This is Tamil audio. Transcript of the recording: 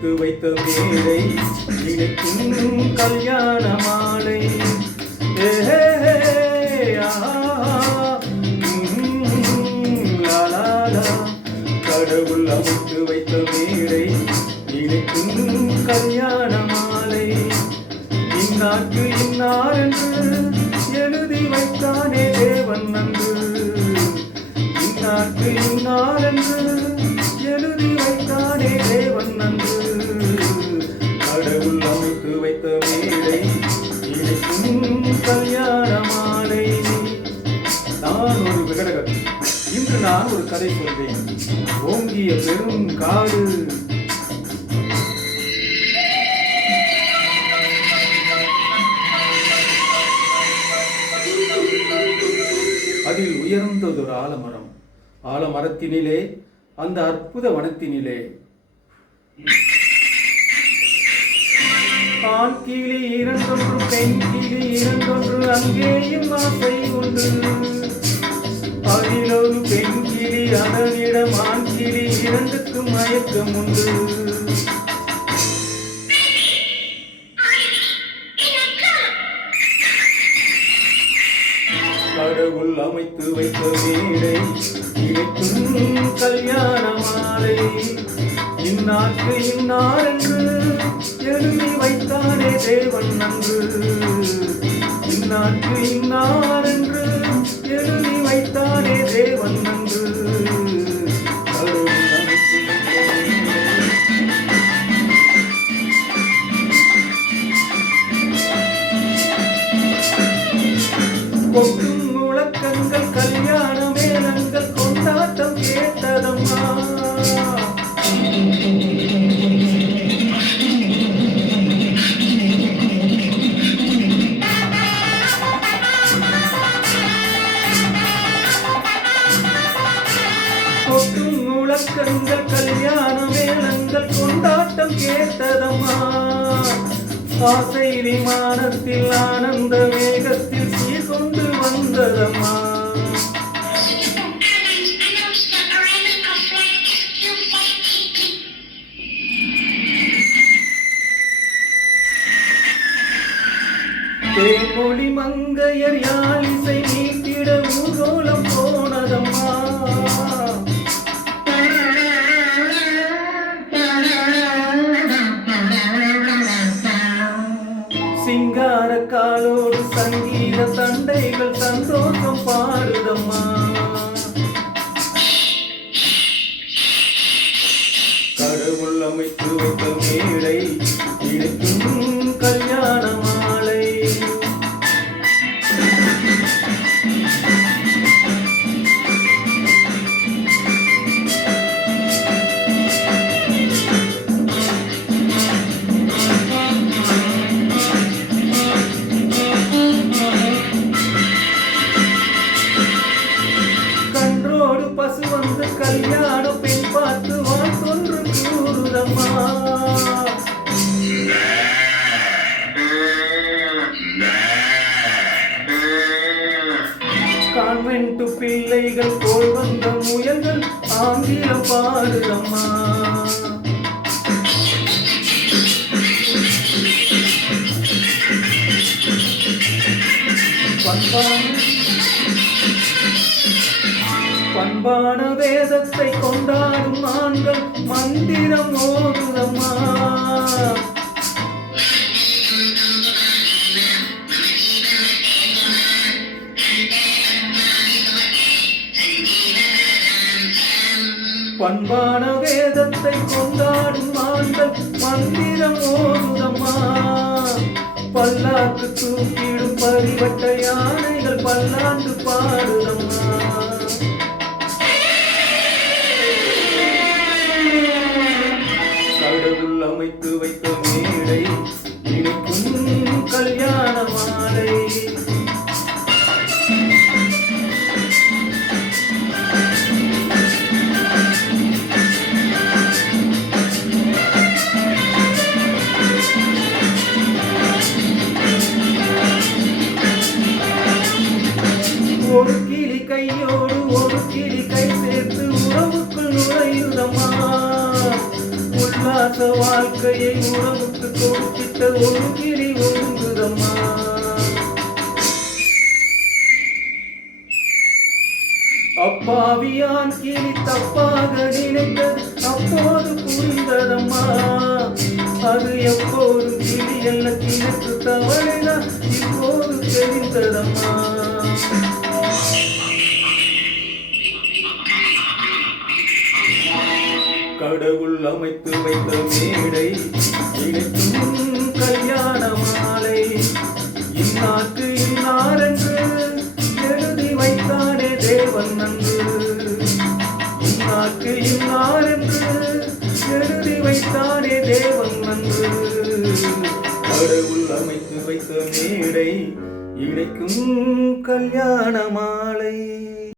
அமைத்து வைத்த மேடை இணைக்கும் கல்யாண மாலை. கடவுள் அமைத்து வைத்த மேடை இணைக்கும் கல்யாண மாலை. இந்நாட்டு இன்னார் என்று எழுதி வைத்தானே தேவன் நன்று. இந்நாட்டு இன்னார் என்று எழுதி வைத்தானே தேவன் நன்று. கடவுள் அமைத்து வைத்த மேடை இணைக்கும் கல்யாண மாலை. நான் ஒரு விகடகர். இன்று நான் ஒரு கதை சொல்வேன். ஓங்கிய பெரும் காடு, அதில் உயர்ந்ததொரு ஆலமரம். ஆலமரத்தினிலே, அந்த அற்புத வனத்தினிலே ஆண் கிளி இரண்டொன்று, பெண் கிளி இரண்டொன்று, அங்கேயும் ஆசை உண்டு. அதில் ஒரு பெண் கிளி, அதனிடம் ஆண் கிளி, இரண்டுக்கும் மயக்கம் உண்டு. கடவுள் அமைத்து வைத்த மேடை இணைக்கும் கல்யாண மாலை. இந்நாட்டு இன்னார் என்று எழுதி வைத்தானே தேவன் நன்று. இந்நாட்டு இன்னார் என்று எழுதி வைத்தானே தேவன் நன்று. கடவுள் அமைத்து கொட்டும் முழக்கங்கள், கல்யாண மேளங்கள், கொண்டாட்டம் கேட்டதம்மா. கொட்டும் முழக்கங்கள், கல்யாண மேளங்கள், கொண்டாட்டம் கேட்டதம்மா. ஆசை விமானத்தில் ஆனந்த வேகத்தில் சீர்கொண்டு வந்ததம்மா. தேன்மொழி மங்கையர் யாழிசை நீட்டிட ஊர்கோலம் போனதம்மா. சிங்கார காலோடு சங்கீத சண்டைகள் சந்தோஷம் பாடுதம்மா. கடவுள் அமைத்து வைத்த மேடை இணைக்கும் கல்யாண மாலை. கன்றோடு பசு வந்து கல்யாண பெண் பார்த்து வாழ்த்தொன்று கூறுதம்மா. கான்வென்ட் பிள்ளைகள் போல் வந்த முயல்கள் ஆங்கிலம் பாடுதம்மா. பண்பான வேதத்தை கொண்டாடும் ஆண்கள் மந்திரம் ஓதுதம்மா. பண்பான வேதத்தை கொண்டாடும் ஆண்கள் மந்திரம் ஓதுதம்மா. பல்லாக்கு தூக்கிடும் பரிவட்ட யானைகள் பல்லாண்டு பாடுதம்மா. கடவுள் அமைத்து வைத்த மேடை இணைக்கும் கல்யாண மாலை. ஒரு கிளி கையோடு ஒரு கிளி கை சேர்த்து உறவுக்குள் நுழையுதம்மா. உல்லாச வாழ்க்கையை உறவுக்கு கொடுத்திட்ட ஒரு கிளி ஒன்றுதம்மா. அப்பாவியான் கிளி தப்பாக நினைத்தது அப்போது புரிந்ததம்மா. அது எப்போது கிளி அல்ல, கிணற்று தவளைதான் இப்போது தெரிந்ததம்மா. கடவுள் அமைத்து வைத்த மேடை இணைக்கும் கல்யாண மாலை. இன்னாக்கு இன்னாரென்று எழுதி வைத்தானே தேவன் நன்று. இன்னாக்கு இன்னாரென்று எழுதி வைத்தானே தேவன் நன்று. கடவுள் அமைத்து வைத்த மேடை இணைக்கும் கல்யாண மாலை.